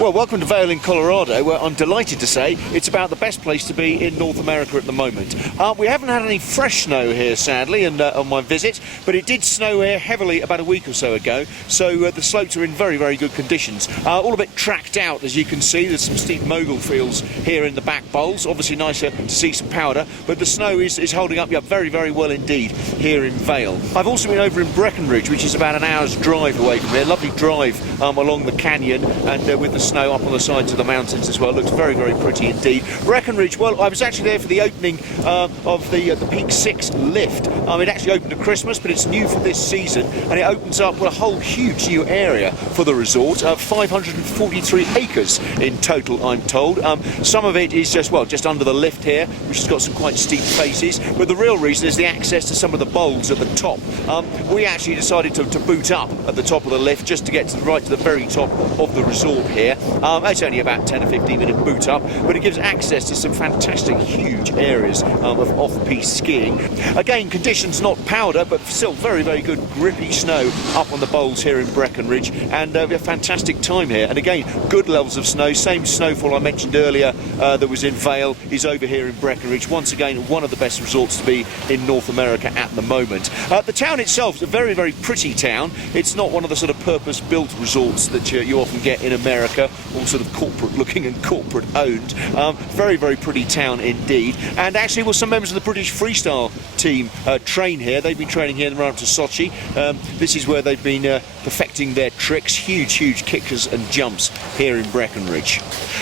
Well, welcome to Vail in Colorado, where I'm delighted to say it's about the best place to be in North America at the moment. We haven't had any fresh snow here, sadly, on my visit, but it did snow here heavily about a week or so ago, so the slopes are in very, very good conditions. All a bit tracked out, as you can see. There's some steep mogul fields here in the back bowls. Obviously nicer to see some powder, but the snow is holding up very, very well indeed here in Vail. I've also been over in Breckenridge, which is about an hour's drive away from here. Lovely drive along the canyon, and with the snow up on the sides of the mountains as well. Looks very, very pretty indeed. Breckenridge, well, I was actually there for the opening of the Peak 6 lift. It actually opened at Christmas, but it's new for this season, and it opens up a whole huge new area for the resort. 543 acres in total, I'm told. Some of it is just under the lift here, which has got some quite steep faces, but the real reason is the access to some of the bowls at the top. We actually decided to boot up at the top of the lift just to get to the very top of the resort here. It's only about 10 or 15 minute boot up, but it gives access to some fantastic huge areas of off-piste skiing. Again, conditions not powder, but still very, very good grippy snow up on the bowls here in Breckenridge, and we have a fantastic time here. And again, good levels of snow. Same snowfall I mentioned earlier that was in Vail is over here in Breckenridge. Once again, one of the best resorts to be in North America at the moment. The town itself is a very, very pretty town. It's not one of the sort of purpose-built resorts that you often get in America, all sort of corporate looking and corporate owned. Very, very pretty town indeed. And actually, well, some members of the British freestyle team train here. They've been training here in the run up to Sochi. This is where they've been perfecting their tricks. Huge kickers and jumps here in Breckenridge.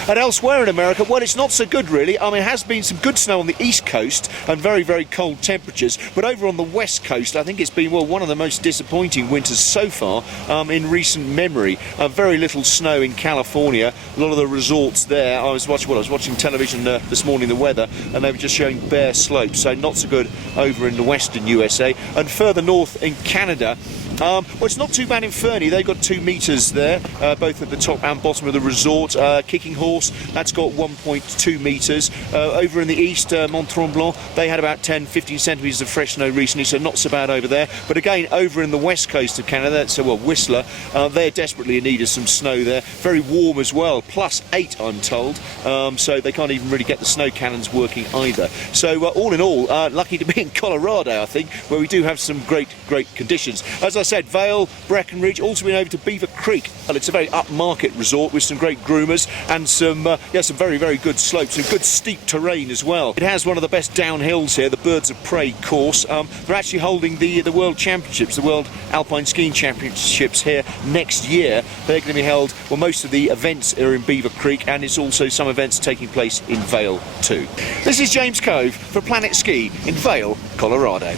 And elsewhere in America, well, it's not so good really. It has been some good snow on the east coast and very, very cold temperatures, but over on the west coast I think it's been, well, one of the most disappointing winters so far in recent memory. Very little snow in California. A lot of the resorts there, I was watching television this morning, the weather, and they were just showing bare slopes, so not so good over in the western USA. And further north in Canada, well, it's not too bad in Fernie. They've got 2 metres there, both at the top and bottom of the resort. Kicking Horse, that's got 1.2 metres. Over in the east, Mont Tremblant, they had about 10-15 centimetres of fresh snow recently, so not so bad over there. But again, over in the west coast of Canada, so Whistler, they're desperately in need of some snow there. Very warm as well, +8 I'm told, so they can't even really get the snow cannons working either. So all in all, lucky to be in Colorado, I think, where we do have some great conditions. As I said, Vail, Breckenridge, also been over to Beaver Creek. Well, it's a very upmarket resort with some great groomers and some very, very good slopes and good steep terrain as well. It has one of the best downhills here, the Birds of Prey course. They're actually holding the World Championships, the World Alpine Skiing Championships here next year. They're going to be held, well, most of the events are in Beaver Creek, and it's also some events taking place in Vail too. This is James Cove for PlanetSKI in Vail, Colorado.